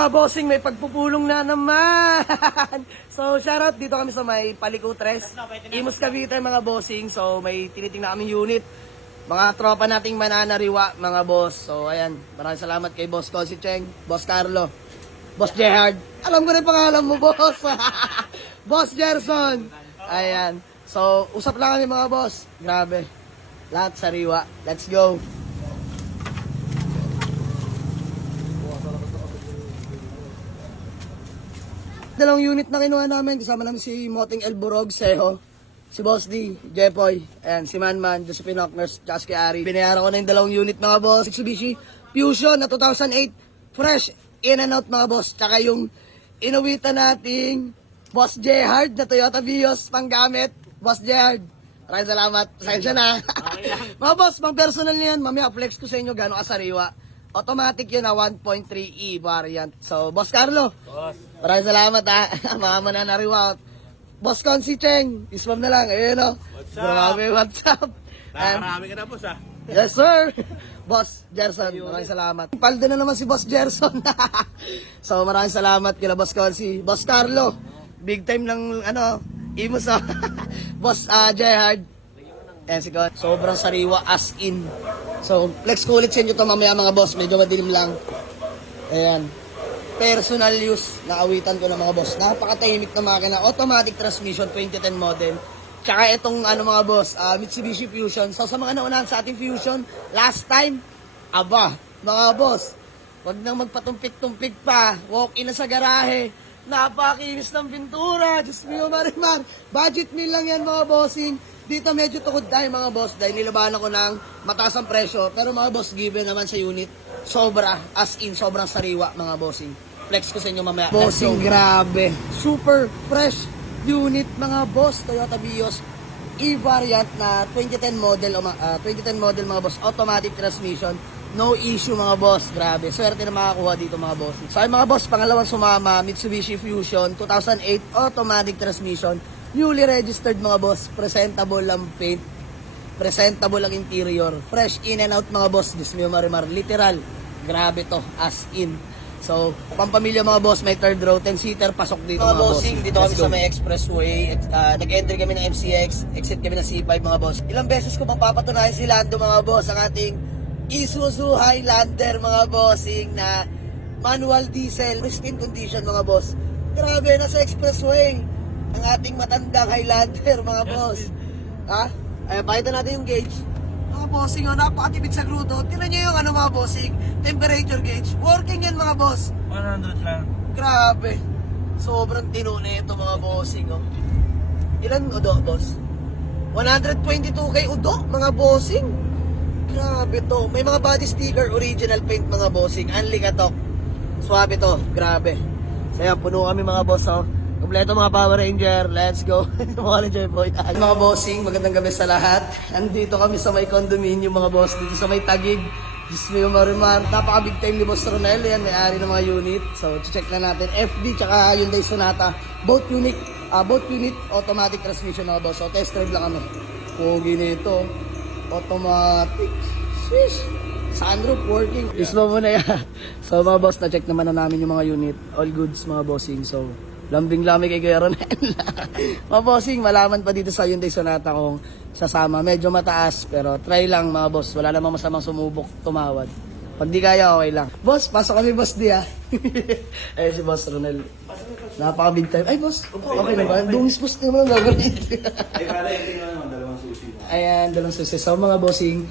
Mga bossing, may pagpupulong na naman. So, shoutout dito kami sa may Paliko Tres. Imus Cavite, mga bossing. So, may tinitingnan kaming unit. Mga tropa nating mananariwa, mga boss. So, ayan. Maraming salamat kay Boss Cosi Cheng, Boss Carlo, Boss Gerhard. Alam ko na yung pangalan mo, boss. Boss Gerson. Ayan. So, usap lang kami, mga boss. Grabe. Lahat sariwa. Let's go. Dalawang unit na kinuha namin. Kasama namin si Moting Elborog, Seho, si Boss D, Jepoy, and si Manman, Josephine Hockners, tsaka si Ari. Binayaran ko na yung dalawang unit, mga boss. Mitsubishi Fusion na 2008. Fresh in and out, mga boss. Tsaka yung inawitan nating Boss Gerhard na Toyota Vios panggamit. Boss Gerhard, maraming salamat. Pasensya na. Mga boss, pang personal niyan. Mamaya flex ko sa inyo gano'ng kasariwa. Automatic yun na 1.3E variant. So, Boss Carlo, boss, maraming salamat ha. Mga mananariwa. Boss Consi Cheng, ismam na lang. Ayun o. What's up? Grabe, what's up? Nakarami ka na, boss, ha? Yes, sir. Boss Gerson, maraming salamat. Paldo na naman si Boss Gerson. So, maraming salamat kila Boss Consi. Boss Carlo, big time ng, Imus ha. Boss Gerhard. Ayan si God. Sobrang sariwa as in. So, flex ko ulit sa inyo ito mamaya, mga boss. Medyo madilim lang. Ayan. Personal use na awitan ko ng mga boss. Napakatahimik na makina. Automatic transmission, 2010 model. Tsaka itong mga boss, Mitsubishi Fusion. So, sa mga naunahan sa ating Fusion, last time, mga boss, wag nang magpatumpik-tumpik pa. Walk-in na sa garahe. Napakinis ng pintura. Diyos mio, Marimar. Budget meal lang yan, mga bossing. Dito medyo tukod tayo, mga boss, dahil nilabanan ko ng mataas ang presyo. Pero mga boss, given naman sa unit, sobra, as in, sobrang sariwa, mga bossing. Flex ko sa inyo mamaya. Bossing, grabe. Super fresh unit, mga boss. Toyota Vios E-variant na 2010 model, 2010 model, mga boss. Automatic transmission. No issue, mga boss. Grabe. Swerte na makakuha dito, mga boss. So, ay, mga boss, pangalawang sumama, Mitsubishi Fusion, 2008, automatic transmission. Newly registered, mga boss. Presentable ang paint. Presentable ang interior. Fresh in and out, mga boss. Diyos mio, Marimar. Literal. Grabe to. As in. So, pampamilya, mga boss. May third row. 10-seater. Pasok dito, mga bossing. Dito kami sa may expressway. Nag-entry kami ng MCX. Exit kami ng C5, mga boss. Ilang beses ko pang papatunayan si Lando, mga boss. Ang ating Isuzu Highlander, mga bossing, na manual diesel. Pristine condition, mga boss. Grabe, nasa expressway. Ang ating matandang Highlander, mga boss. Ha? Ay, pakita natin yung gauge. Mga bossing, napakatipid sa crudo. Tingnan nyo yung mga bossing, temperature gauge. Working yan, mga boss. 100 lang. Grabe. Sobrang tino na ito, mga bossing. Ilan udo, boss? 122K udo, mga bossing. Grabe to. May mga body sticker, original paint, mga bossing. Unli katok. Swabe to. Grabe. So yan, puno kami, mga boss. Kompleto, mga Power Ranger, let's go. Mga Jepoy. Mga bossing, magandang gabi sa lahat. Andito kami sa may condominium, mga boss. Dito sa may Tagig. Diyos mo yung Marimar. Napaka-big time ni Boss Ronel. Yan, may-ari ng mga unit. So, check na natin. FD, tsaka Hyundai Sonata. Both unit, automatic transmission, mga boss. So, test drive lang kami. Pogi nito. Automatic. Swish. Sunroof working. Ismo mo na yan. So, mga boss, na-check naman na namin yung mga unit. All goods, mga bossing. So, lambing-lami kay Kuya Ronel. Mga bossing, malaman pa dito sa Hyundai Sonata kung sasama. Medyo mataas, pero try lang, mga boss. Wala namang masamang sumubok, tumawad. Pag di kaya, okay lang. Boss, pasok kami, boss, di ha. Ayun si Boss Ronel. Napaka-big time. Ay, boss, okay na ba? Dungis boss naman ang gagawin. Ay, pala, yung tingnan naman, dalawang susi. Ayan, dalawang susi. So, mga bossing,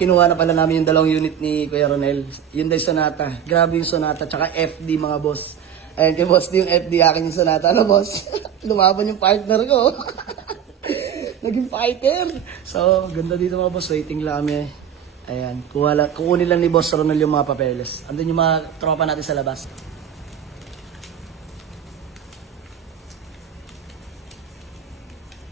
kinuha na pala namin yung dalawang unit ni Kuya Ronel. Hyundai Sonata. Grabe yung Sonata, tsaka FD, mga boss. Ayan, kay boss di yung FD, akin yung Sonata. Ano, boss? Lumaban yung partner ko. Naging fighter. So, ganda dito, mga boss. Waiting lang kami. Ayan, kukunin lang ni Boss Ronald yung mga papeles. Andun yung mga tropa natin sa labas.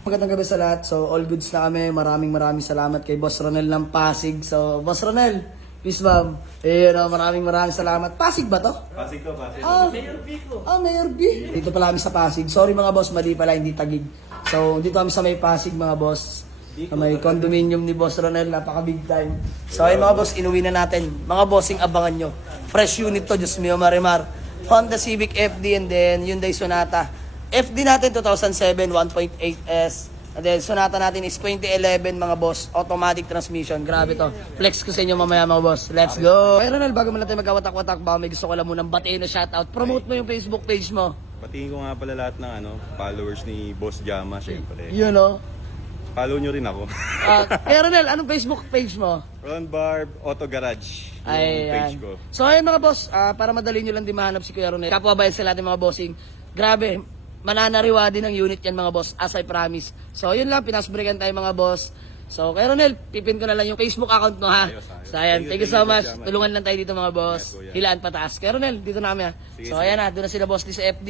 Magandang gabi sa lahat. So, all goods na kami. Maraming salamat kay Boss Ronald ng Pasig. So, Boss Ronald, peace, ma'am. Maraming salamat. Pasig ba to? Pasig ko, Pasig. Mayor B ko. Mayor B. Dito pala kami sa Pasig. Sorry, mga boss, mali pala, hindi Tagig. So, dito kami sa may Pasig, mga boss. Sa may condominium ni Boss Ronel, napaka big time. So, ay mga boss, inuwi na natin. Mga bossing, abangan nyo. Fresh unit to, Diyos mio, Marimar. Honda Civic FD, and then Hyundai Sonata. FD natin 2007, 1.8S. And then Sonata natin is 2011 mga boss, automatic transmission. Grabe to. Flex ko sa inyo mamaya mga boss. Let's go. Pero Ronald, bago mo natin magkawatak-watak, baka may gusto ko lang munang batiin na shoutout. Promote mo yung Facebook page mo. Patingin ko nga pala lahat ng followers ni Boss Jama, syempre. You know. Follow nyo rin ako. Kaya Ronald, anong Facebook page mo? Ron Barb Auto Garage. Yung Ay, page yan. ko. So ayun mga boss, para madali nyo lang din mahanap si Kuya Ronel. Kapwa bayan sa lahat ng mga bossing. Grabe, mananariwa din ng unit yan mga boss, as I promise. So yun lang, pinasbreakan tayo mga boss. So Kuya Ronel, pipin ko na lang yung Facebook account mo ha. Ayos. So ayan, thank you so much. Boss Jama. Tulungan lang tayo dito mga boss. Yes, kuya. Hilaan pataas. Kuya Ronel, dito na kami ha. Sige, So sige. ayan na, doon na sila boss di sa FD.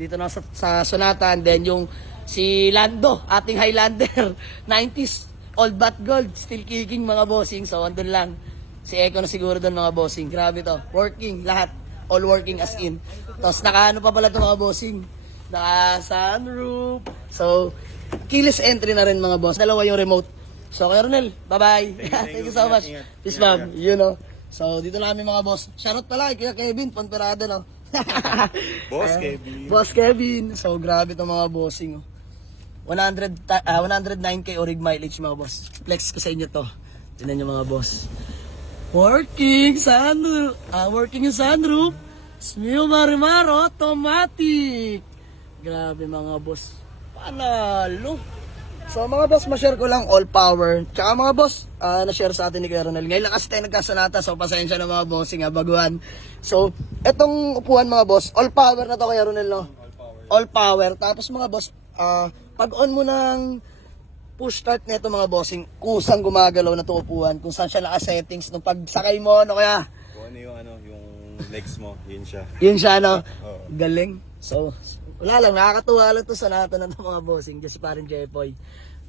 Dito na sa Sonata, and then yung si Lando, ating Highlander, 90s, old but gold, still kicking mga bossing. So andun lang. Si Eko na siguro doon mga bossing. Grabe to. Working lahat. All working as in. Tapos nakaano pa pala to mga bossing. Naka sunroof. So, keyless entry na rin mga boss. Dalawa yung remote. So, Kuya Ronel, bye-bye. Thank you so much. Ingat. Peace, ma'am. You know. So, dito na kami mga boss. Shoutout pala kay Kevin, Ponferrado, no? Boss Ayan. Kevin. Boss Kevin. So, grabe to mga bossing. 109k orig mileage mga boss. Flex ko sa inyo to. Tingnan nyo mga boss. Working sunroof. Working yung sunroof. Smio Marimar automatic. Grabe mga boss. Panalo. So mga boss, ma-share ko lang all power. Tsaka mga boss, na-share sa atin ni Kuya Ronel. Ngayon lang kasi tayo nagkasanata, so pasensya na mga bossing baguhan. So, etong upuan mga boss, all power na to Kuya Ronel, no? All power. Tapos mga boss, pag on mo ng push start nito mga bossing, kusang gumagalaw na to upuan, kung saan siya naka-settings nung pagsakay mo, ano kaya? Kung ano yung legs mo, yun siya. Yun siya, no? Oo. Galing. So, wala lang, nakakatuwa lang to sa nato na mga bossing, just parang Jepoy.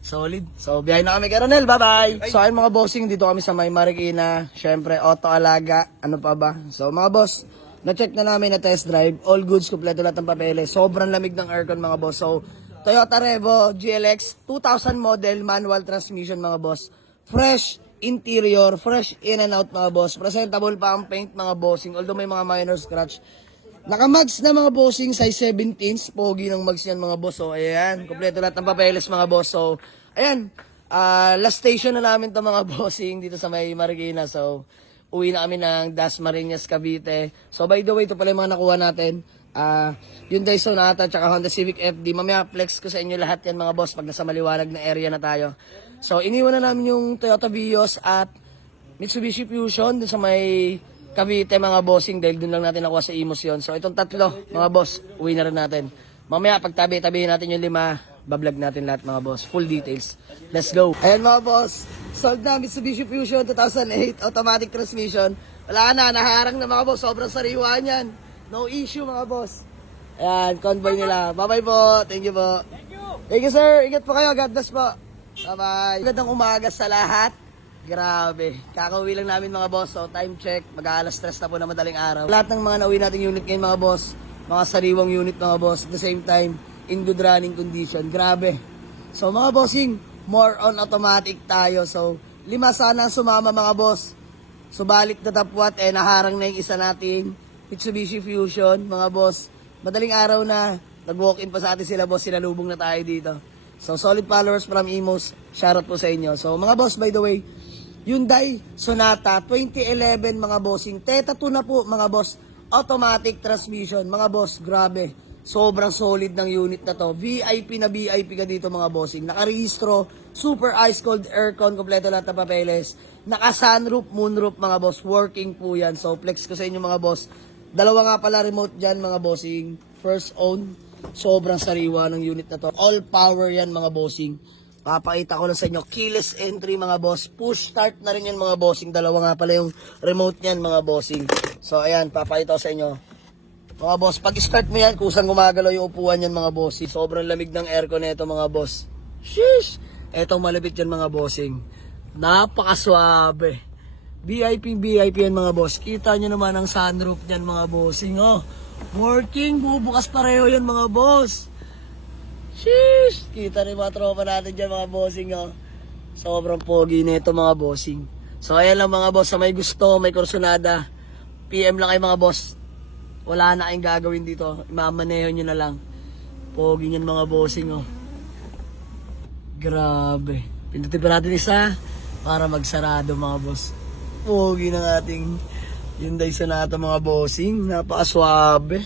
Solid. So, biyahe na kami kay Ronel, bye-bye! So, ayun mga bossing, dito kami sa May Marikina. Syempre, auto alaga, ano pa ba? So, mga boss, na-check na namin na test drive, all goods, kompleto lahat ng papeles. Sobrang lamig ng aircon mga boss. So, Toyota Revo GLX 2000 model, manual transmission mga boss. Fresh interior, fresh in and out mga boss. Presentable pa ang paint mga bossing, although may mga minor scratch. Naka-mags na mga bossing, size 17s. Pogi ng mags yan mga boss. So, ayan, kompleto lahat ng papeles mga boss. So, ayan, last station na namin to mga bossing dito sa May Marikina. So, uwi na kami ng Dasmariñas, Cavite. So, by the way, ito pala yung mga nakuha natin. Hyundai Sonata tsaka Honda Civic FD. Mamaya flex ko sa inyo lahat yan mga boss pag nasa maliwanag na area na tayo. So iniwan na namin yung Toyota Vios at Mitsubishi Fusion dun sa may Cavite mga bossing dahil dun lang natin nakuha sa Imos yun. So itong tatlo mga boss, uwi na rin natin. Mamaya pag tabi-tabihin natin yung 5, bablog natin lahat mga boss. Full details. Let's go. Ayan mga boss, sold na Mitsubishi Fusion 2008 automatic transmission. Wala na, naharang na mga boss. Sobrang sariwa niyan. No issue mga boss. Ayan, convoy nila. Bye-bye po. Thank you po. Thank you sir. Ingat po kayo. God bless po. Bye-bye. Magandang umaga sa lahat. Grabe. Kakauwi lang namin mga boss. So time check. Mag-aalas 3 na po na madaling araw. Lahat ng mga nauwi nating unit ngayon mga boss. Mga sariwang unit mga boss. At the same time, in good running condition. Grabe. So mga bossing, more on automatic tayo. So 5 sana sumama mga boss. Subalit na tapwat naharang na yung isa nating Mitsubishi Fusion, mga boss. Madaling araw na, nag-walk-in pa sa atin sila, boss. Sinalubong na tayo dito. So, solid followers from Imos. Shoutout po sa inyo. So, mga boss, by the way, Hyundai Sonata 2011, mga bossing. Theta 2 na po, mga boss. Automatic transmission. Mga boss, grabe. Sobrang solid ng unit na to. VIP na VIP ka dito, mga bossing. Nakarehistro, super ice cold aircon, kompleto lahat ng papeles. Naka-sunroof, moonroof, mga boss. Working po yan. So, flex ko sa inyo, mga boss. Dalawa nga pala remote dyan mga bossing. First own. Sobrang sariwa ng unit na to. All power yan mga bossing. Papakita ko lang sa inyo. Keyless entry mga boss. Push start na rin yan mga bossing. Dalawa nga pala yung remote yan mga bossing. So ayan, papakita ko sa inyo. Mga boss, pag start mo yan, kusang gumagalaw yung upuan yan mga bossing. Sobrang lamig ng aircon nito mga boss. Sheesh! Etong malapit yan mga bossing. Napakaswabe. VIP yan mga boss. Kita nyo naman ang sunroof dyan mga bossing. Oh, working. Bubukas pareho yan mga boss. Sheesh. Kita rin mga tropa natin dyan mga bossing. Oh. Sobrang pogi nito mga bossing. So ayan lang mga boss. Sa may gusto, may kursunada, PM lang kayo mga boss. Wala na kayong gagawin dito. Imamaneho nyo na lang. Pogi yan mga bossing, oh. Grabe. Pindutin pa natin isa para magsarado mga boss. Pogi ng ating Hyundai Sonata mga bossing. Napakaswabe.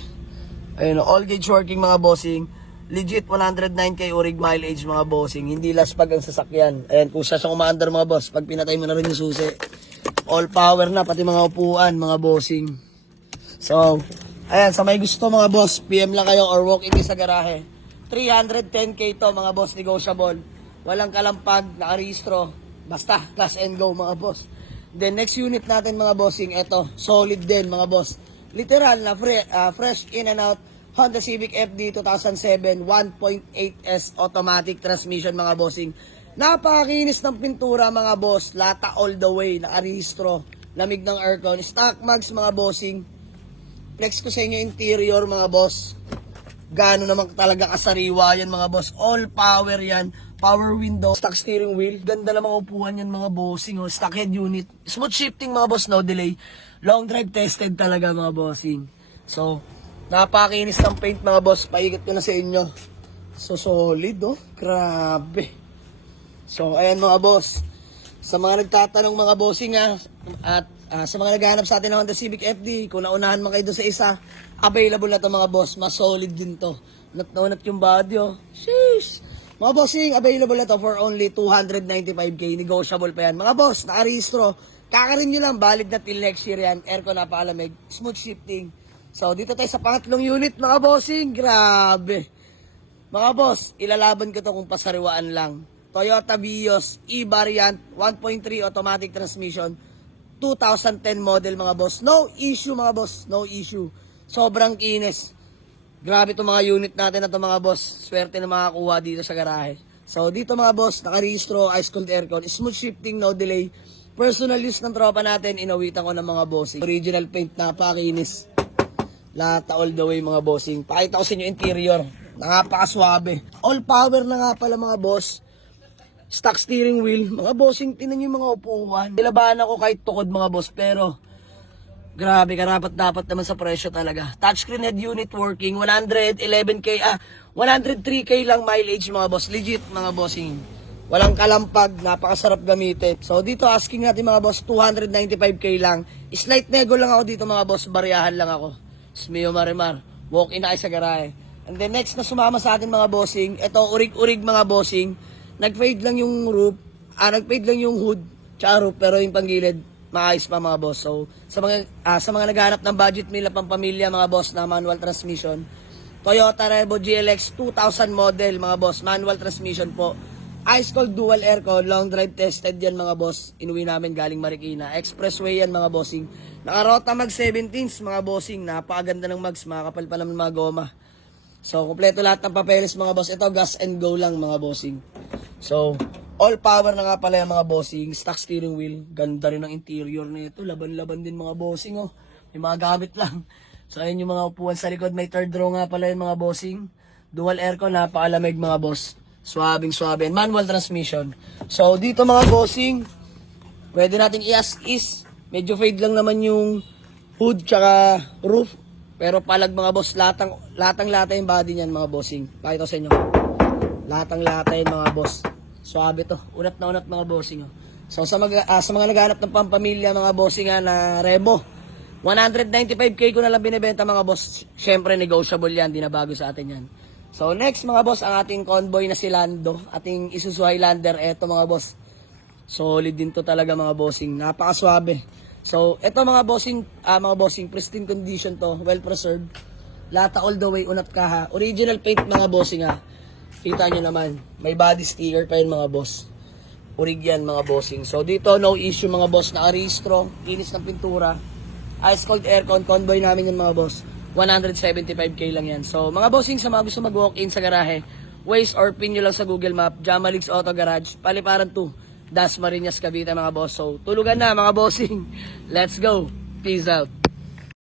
Ayun, all gauge working mga bossing. Legit 109k orig mileage mga bossing. Hindi laspag ang sasakyan. Ayan, kung siya siyang umaandar mga boss, pag pinatay mo na rin yung susi. All power na, pati mga upuan mga bossing. So, ayan, sa may gusto mga boss, PM lang kayo or walk in sa garahe. 310k to mga boss, negotiable. Walang kalampag, nakarehistro. Basta, class and go mga boss. Then next unit natin mga bossing, eto, solid din mga boss. Literal na fresh in and out Honda Civic FD 2007 1.8S automatic transmission mga bossing. Napakakinis ng pintura mga boss, lata all the way, nakarehistro, lamig ng aircon, stock mags mga bossing. Flex ko sa inyo interior mga boss. Gano naman talaga kasariwa yan mga boss. All power yan. Power window, stock steering wheel. Ganda lang mga upuan yan mga bossing. Oh. Stock head unit. Smooth shifting mga boss, no delay. Long drive tested talaga mga bossing. So, napakinis ng paint mga boss. Paikot ko na sa inyo. So, solid oh. Grabe. So, ayan mga boss. Sa mga nagtatanong mga bossing at sa mga naghahanap sa atin ng Honda Civic FD, kung naunahan man kayo doon sa isa, available na to mga boss. Mas solid din to. Nat yung body oh. Sheesh. Mga bossing, available na to for only 295k. Negotiable pa yan. Mga boss, nakarehistro. Kakarin nyo lang, valid na till next year yan. Aircon napalamig, smooth shifting. So, dito tayo sa pangatlong unit, mga bossing. Grabe. Mga boss, ilalaban ko to kung pasariwaan lang. Toyota Vios E-Variant 1.3 automatic transmission. 2010 model mga boss. No issue mga boss, no issue. Sobrang kinis. Grabe itong mga unit natin na ito mga boss. Swerte na makakuha dito sa garahe. So dito mga boss, nakarehistro, ice cold aircon, smooth shifting, no delay. Personal use ng tropa natin, inawitan ko ng mga bossing. Original paint, napakinis. Lata all the way mga bossing. Pakita ko sa inyo interior. Napakaswabe. All power na nga pala mga boss. Stock steering wheel. Mga bossing, tinan nyo yung mga upuan. Nilabahan ako kahit tukod mga boss, pero grabe, karapat dapat naman sa presyo talaga. Touchscreen head unit working, 111k, 103k lang mileage mga boss. Legit mga bossing. Walang kalampag, napakasarap gamitin. So dito asking natin mga boss, 295k lang. Slight nego lang ako dito mga boss, bariyahan lang ako. Smeo Marimar, walk in na kayo sa garahe. And then next na sumama sa atin mga bossing, ito urig-urig mga bossing. Nag-fade lang yung roof, nag-fade lang yung hood, tsaka roof, pero yung panggilid, maayos pa mga boss. So, sa mga naghahanap ng budget meal na pampamilya mga boss na manual transmission, Toyota Revo GLX 2000 model mga boss, manual transmission po. Ice cold dual aircon, long drive tested yan mga boss. Inuwi namin galing Marikina. Expressway yan mga bossing. Nakarota mag 17s mga bossing. Napakaganda ng mags, makakapal pa naman mga goma. So, kompleto lahat ng papeles mga boss. Ito, gas and go lang mga bossing. So, all power na nga pala yung mga bossing. Stock steering wheel. Ganda rin ang interior nito. Laban-laban din mga bossing oh. May mga gamit lang. So, ayun yung mga upuan sa likod. May third row nga pala yung mga bossing. Dual aircon, napakalamig mga boss. Swabing-swabe. Manual transmission. So, dito mga bossing, pwede nating i-as is. Medyo fade lang naman yung hood tsaka roof. Pero palag mga boss, latang-lata yung body niyan mga bossing. Pakita ko sa inyo. Latang-lata yung mga boss. Swabe to. Unat na unat mga bossing. Oh. So sa mga naghanap ng pampamilya mga bossing na Revo, 195k ko na lang binibenta mga boss. Syempre negotiable yan, di na bago sa atin yan. So next mga boss, ang ating convoy na si Lando, ating Isuzu Highlander. Eto mga boss, solid din to talaga mga bossing. Napakaswabe. So, ito mga bossing, pristine condition to, well preserved. Lata all the way, unat kaha. Original paint mga bossing ha. Kita nyo naman, may body sticker pa yun mga boss. Orig yan mga bossing. So, dito no issue mga boss, nakarehistro, kinis ng pintura. Ice cold aircon, convoy namin yung mga boss. 175k lang yan. So, mga bossing, sa mga gusto mag-walk-in sa garahe, Waze or pin nyo lang sa Google Map, Jamalix Auto Garage, Paliparan 2. Dasmariñas, Cavite mga boss. So, tulugan na mga bossing. Let's go. Peace out.